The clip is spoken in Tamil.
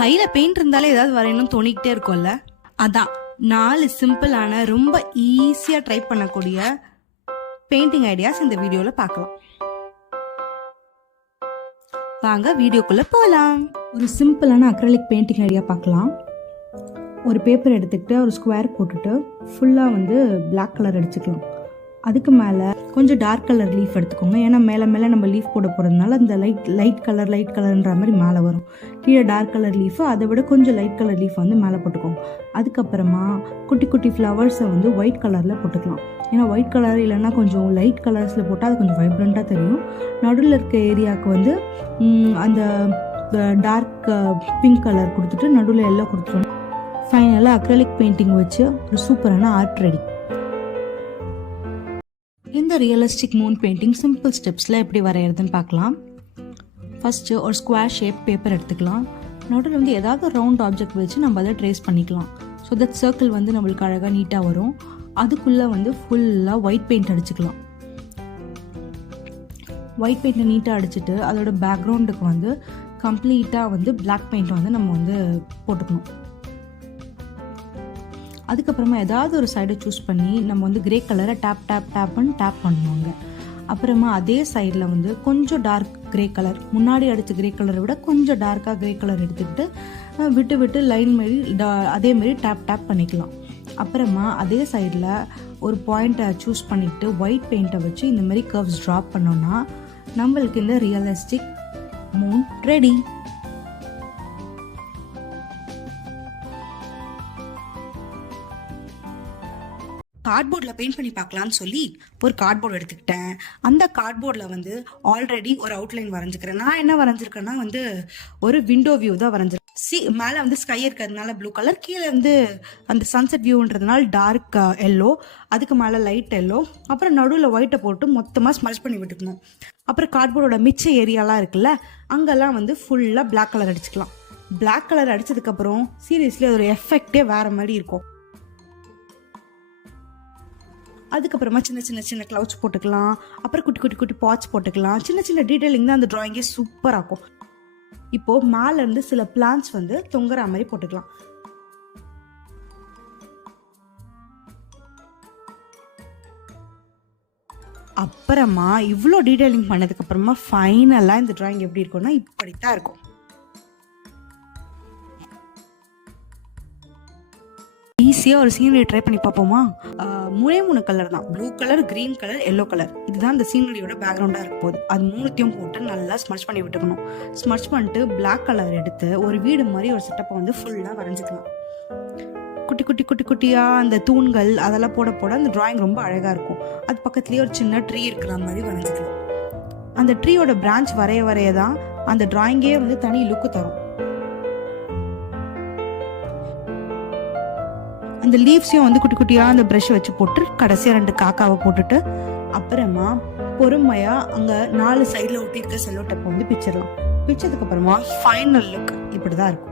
கையில பெயிண்ட் இருந்தாலே ஏதாவது வரையணும் தோணிக்கிட்டே இருக்கும்ல. அதான் 4 சிம்பிளான ரொம்ப ஈஸியா ட்ரை பண்ணக்கூடிய பெயிண்டிங் ஐடியாஸ் இந்த வீடியோல பார்க்கலாம். வாங்க வீடியோக்குள்ள போலாம். ஒரு சிம்பிளான அக்ரலிக் பெயிண்டிங் ஐடியா பார்க்கலாம். ஒரு பேப்பர் எடுத்துக்கிட்டு ஒரு ஸ்கொயர் போட்டுட்டு ஃபுல்லாக பிளாக் கலர் அடிச்சுக்கலாம். அதுக்கு மேலே கொஞ்சம் டார்க் கலர் லீஃப் எடுத்துக்கோங்க. ஏன்னா மேலே மேலே நம்ம லீஃப் போட போகிறதுனால அந்த லைட் கலர்ன்ற மாதிரி மேலே வரும். கீழே டார்க் கலர் லீஃபு, அதை விட கொஞ்சம் லைட் கலர் லீஃப் மேலே போட்டுக்கோங்க. அதுக்கப்புறமா குட்டி குட்டி ஃப்ளவர்ஸை ஒயிட் கலரில் போட்டுக்கலாம். ஏன்னா ஒயிட் கலர் இல்லைன்னா கொஞ்சம் லைட் கலர்ஸில் போட்டால் அது கொஞ்சம் வைப்ரண்ட்டாக தெரியும். நடுவில் இருக்க ஏரியாவுக்கு அந்த டார்க் பிங்க் கலர் கொடுத்துட்டு நடுவில் எல்லாம் கொடுத்துருவோம். ஃபைனலாக அக்ரலிக் பெயிண்டிங் வச்சு ஒரு சூப்பரான ஆர்ட் ரெடி. இந்த ரியலிஸ்டிக் மூன் பெயிண்டிங் சிம்பிள் ஸ்டெப்ஸில் எப்படி வரைகிறதுன்னு பார்க்கலாம். ஃபஸ்ட்டு ஒரு ஸ்கொயர் ஷேப் பேப்பர் எடுத்துக்கலாம். நடுவில் ஏதாவது ரவுண்ட் ஆப்ஜெக்ட் வச்சு நம்ம அதை ட்ரேஸ் பண்ணிக்கலாம். ஸோ தட் சர்க்கிள் நம்மளுக்கு அழகாக நீட்டாக வரும். அதுக்குள்ளே ஃபுல்லாக ஒயிட் பெயிண்ட் அடிச்சுக்கலாம். ஒயிட் பெயிண்ட்டை நீட்டாக அடிச்சுட்டு அதோட பேக்ரவுண்டுக்கு கம்ப்ளீட்டாக பிளாக் பெயிண்ட் நம்ம போட்டுக்கணும். அதுக்கப்புறமா ஏதாவது ஒரு சைடை சூஸ் பண்ணி நம்ம கிரே கலரை டேப் பண்ணுவாங்க. அப்புறமா அதே சைடில் கொஞ்சம் டார்க் கிரே கலர், முன்னாடி அடித்த கிரே கலரை விட கொஞ்சம் டார்க்காக கிரே கலர் எடுத்துக்கிட்டு விட்டு லைன் மாரி அதே மாதிரி டேப் பண்ணிக்கலாம். அப்புறமா அதே சைடில் ஒரு பாயிண்ட்டை சூஸ் பண்ணிக்கிட்டு ஒயிட் பெயிண்ட்டை வச்சு இந்த மாதிரி கர்வ்ஸ் ட்ராப் பண்ணோன்னா நம்மளுக்கு இந்த ரியலிஸ்டிக் மூன் ரெடி. கார்ட்போர்டில் பெயிண்ட் பண்ணி பார்க்கலான்னு சொல்லி ஒரு கார்ட்போர்டு எடுத்துக்கிட்டேன். அந்த கார்ட்போர்டில் ஆல்ரெடி ஒரு அவுட்லைன் வரைஞ்சிக்கிறேன். நான் என்ன வரைஞ்சிருக்கேன்னா ஒரு விண்டோ வியூ தான் வரைஞ்சிருக்கேன். மேலே ஸ்கை இருக்கிறதுனால ப்ளூ கலர், கீழே அந்த சன்செட் வியூன்றதுனால டார்க் எல்லோ, அதுக்கு மேலே லைட் எல்லோ, அப்புறம் நடுவில் ஒயிட்டை போட்டு மொத்தமாக ஸ்மர்ச் பண்ணி விட்டுக்கணும். அப்புறம் கார்ட்போர்டோட மிச்ச ஏரியாலாம் இருக்குல்ல, அங்கெல்லாம் ஃபுல்லாக பிளாக் கலர் அடிச்சுக்கலாம். பிளாக் கலர் அடிச்சதுக்கப்புறம் சீரியஸ்லி அதோட எஃபெக்டே வேறு மாதிரி இருக்கும். அதுக்கப்புறமா சின்ன கிளவுட்ஸ் போட்டுக்கலாம். அப்புறம் குட்டி பாட்ஸ் போட்டுக்கலாம். சின்ன டீட்டெயிலிங் தான் அந்த டிராயிங்கே சூப்பராக இருக்கும். இப்போது மேலேருந்து சில பிளான்ஸ் தொங்குற மாதிரி போட்டுக்கலாம். அப்புறமா இவ்வளோ டீட்டெயிலிங் பண்ணதுக்கப்புறமா ஃபைனலாக இந்த டிராயிங் எப்படி இருக்கும்னா இப்படித்தான் இருக்கும். ஈஸியாக ஒரு சீனரி ட்ரை பண்ணி பார்ப்போமா? 3 கலர் தான், blue colour, green colour, yellow colour. இதுதான் இந்த சீனரியோட பேக்ரவுண்டாக இருக்க போகுது. அது 3த்தையும் போட்டு நல்லா ஸ்மர்ச் பண்ணி விட்டுக்கணும். ஸ்மர்ச் பண்ணிட்டு பிளாக் கலர் எடுத்து ஒரு வீடு மாதிரி ஒரு செட்டப்பை ஃபுல்லாக வரைஞ்சிக்கலாம். குட்டியாக அந்த தூண்கள் அதெல்லாம் போட அந்த டிராயிங் ரொம்ப அழகாக இருக்கும். அது பக்கத்துலேயே ஒரு சின்ன ட்ரீ இருக்கிற மாதிரி வரைஞ்சிக்கலாம். அந்த ட்ரீயோட பிரான்ச் வரைய தான் அந்த டிராயிங்கே தனி லுக்கு தரும். அந்த லீவ்ஸையும் குட்டியாக அந்த ப்ரஷ் வச்சு போட்டு கடைசியாக 2 காக்காவை போட்டுட்டு அப்புறமா பொறுமையாக அங்கே 4 சைடில் ஒட்டி இருக்க செல்லோ டப்பை பிச்சிடலாம். பிச்சதுக்கு அப்புறமா ஃபைனல் லுக் இப்படி தான் இருக்கும்.